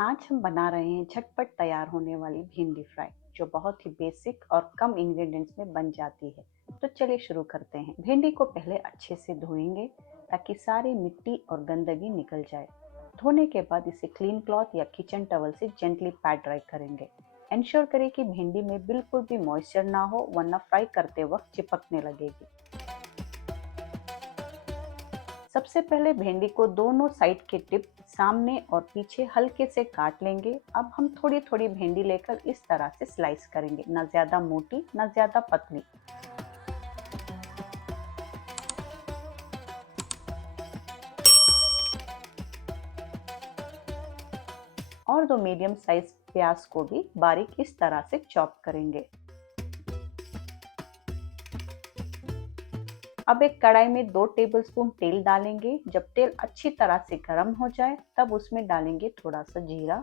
आज हम बना रहे हैं झटपट तैयार होने वाली भिंडी फ्राई, जो बहुत ही बेसिक और कम इंग्रेडिएंट्स में बन जाती है। तो चलिए शुरू करते हैं। भिंडी को पहले अच्छे से धोएंगे ताकि सारी मिट्टी और गंदगी निकल जाए। धोने के बाद इसे क्लीन क्लॉथ या किचन टॉवल से जेंटली पैड ड्राई करेंगे। इंश्योर करें कि भिंडी में बिल्कुल भी मॉइस्चर ना हो, वरना फ्राई करते वक्त चिपकने लगेगी। सबसे पहले भिंडी को दोनों साइड के टिप सामने और पीछे हल्के से काट लेंगे। अब हम थोड़ी थोड़ी भिंडी लेकर इस तरह से स्लाइस करेंगे, ना ज्यादा मोटी ना ज्यादा पतली। और दो मीडियम साइज प्याज को भी बारीक इस तरह से चॉप करेंगे। अब एक कढ़ाई में 2 टेबलस्पून तेल डालेंगे। जब तेल अच्छी तरह से गर्म हो जाए तब उसमें डालेंगे थोड़ा सा जीरा।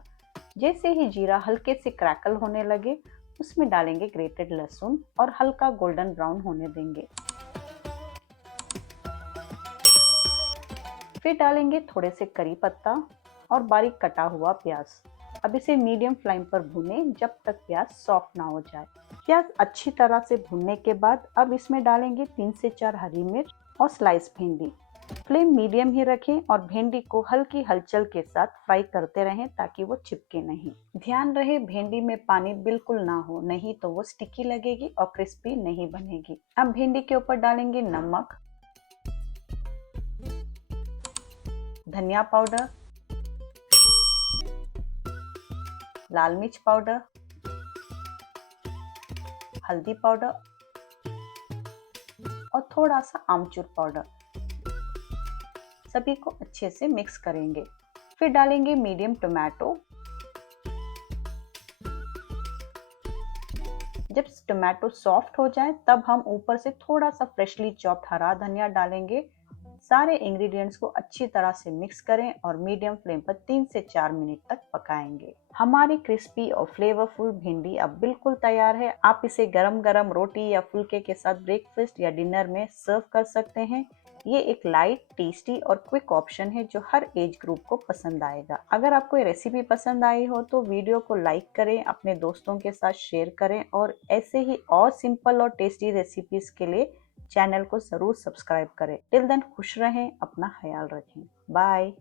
जैसे ही जीरा हल्के से क्रैकल होने लगे, उसमें डालेंगे ग्रेटेड लहसुन और हल्का गोल्डन ब्राउन होने देंगे। फिर डालेंगे थोड़े से करी पत्ता और बारीक कटा हुआ प्याज। अब इसे मीडियम फ्लेम पर भूनें जब तक प्याज सॉफ्ट ना हो जाए। प्याज अच्छी तरह से भुनने के बाद अब इसमें डालेंगे 3 से 4 हरी मिर्च और स्लाइस भिंडी। फ्लेम मीडियम ही रखें और भिंडी को हल्की हलचल के साथ फ्राई करते रहें ताकि वो चिपके नहीं। ध्यान रहे भिंडी में पानी बिल्कुल ना हो, नहीं तो वो स्टिकी लगेगी और क्रिस्पी नहीं बनेगी। अब भिंडी के ऊपर डालेंगे नमक, धनिया पाउडर, लाल मिर्च पाउडर, हल्दी पाउडर और थोड़ा सा आमचूर पाउडर। सभी को अच्छे से मिक्स करेंगे। फिर डालेंगे मीडियम टोमेटो। जब टोमेटो सॉफ्ट हो जाए तब हम ऊपर से थोड़ा सा फ्रेशली चॉप्ड हरा धनिया डालेंगे। सारे इंग्रेडिएंट्स को अच्छी तरह से मिक्स करें और मीडियम फ्लेम पर 3 से 4 मिनट तक पकाएंगे। हमारी क्रिस्पी और फ्लेवरफुल भिंडी अब बिल्कुल तैयार है। आप इसे गरम गरम रोटी या फुल्के के साथ ब्रेकफास्ट या डिनर में सर्व कर सकते हैं। ये एक लाइट, टेस्टी और क्विक ऑप्शन है जो हर एज ग्रुप को पसंद आएगा। अगर आपको ये रेसिपी पसंद आई हो तो वीडियो को लाइक करें, अपने दोस्तों के साथ शेयर करें और ऐसे ही और सिंपल और टेस्टी रेसिपीज के लिए चैनल को जरूर सब्सक्राइब करें। टिल देन खुश रहें, अपना ख्याल रखें। बाय।